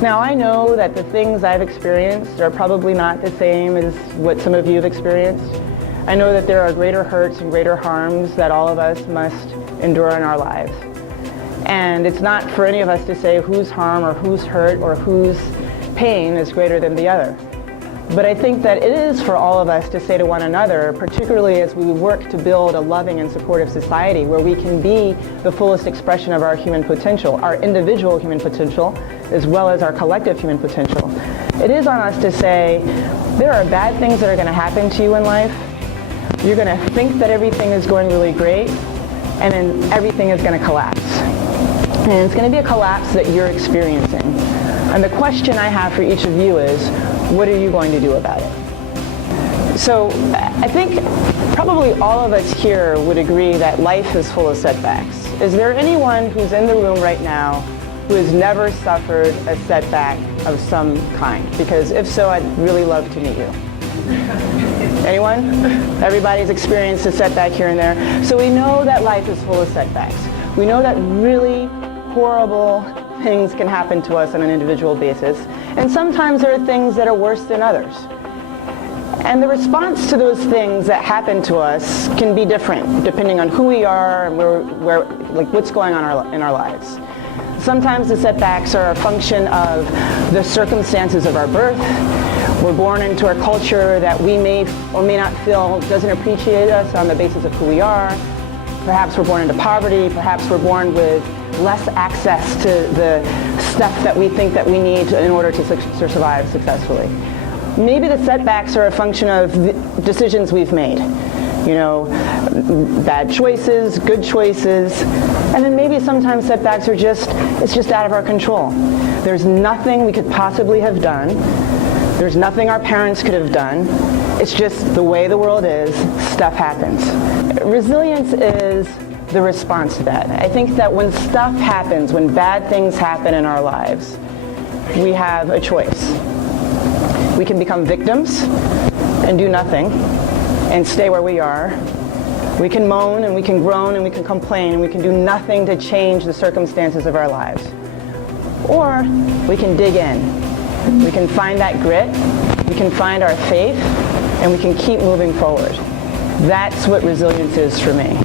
Now, I know that the things I've experienced are probably not the same as what some of you have experienced. I know that there are greater hurts and greater harms that all of us must endure in our lives. And it's not for any of us to say whose harm or whose hurt or whose pain is greater than the other. But I think that it is for all of us to say to one another, particularly as we work to build a loving and supportive society where we can be the fullest expression of our human potential, our individual human potential, as well as our collective human potential. It is on us to say, there are bad things that are going to happen to you in life. You're going to think that everything is going really great, and then everything is going to collapse. And it's going to be a collapse that you're experiencing. And the question I have for each of you is, what are you going to do about it? So I think probably all of us here would agree that life is full of setbacks. Is there anyone who's in the room right now who has never suffered a setback of some kind? Because if so, I'd really love to meet you. Anyone? Everybody's experienced a setback here and there. So we know that life is full of setbacks. We know that really horrible things can happen to us on an individual basis. And sometimes there are things that are worse than others. And the response to those things that happen to us can be different depending on who we are and what's going on in our lives. Sometimes the setbacks are a function of the circumstances of our birth. We're born into a culture that we may or may not feel doesn't appreciate us on the basis of who we are. Perhaps we're born into poverty. Perhaps we're born with less access to the stuff that we think that we need in order to survive successfully. Maybe the setbacks are a function of the decisions we've made. You know, bad choices, good choices, and then maybe sometimes setbacks are it's just out of our control. There's nothing we could possibly have done. There's nothing our parents could have done. It's just the way the world is, stuff happens. Resilience is the response to that. I think that when stuff happens, when bad things happen in our lives, we have a choice. We can become victims and do nothing and stay where we are. We can moan and we can groan and we can complain and we can do nothing to change the circumstances of our lives. Or we can dig in. We can find that grit, we can find our faith, and we can keep moving forward. That's what resilience is for me.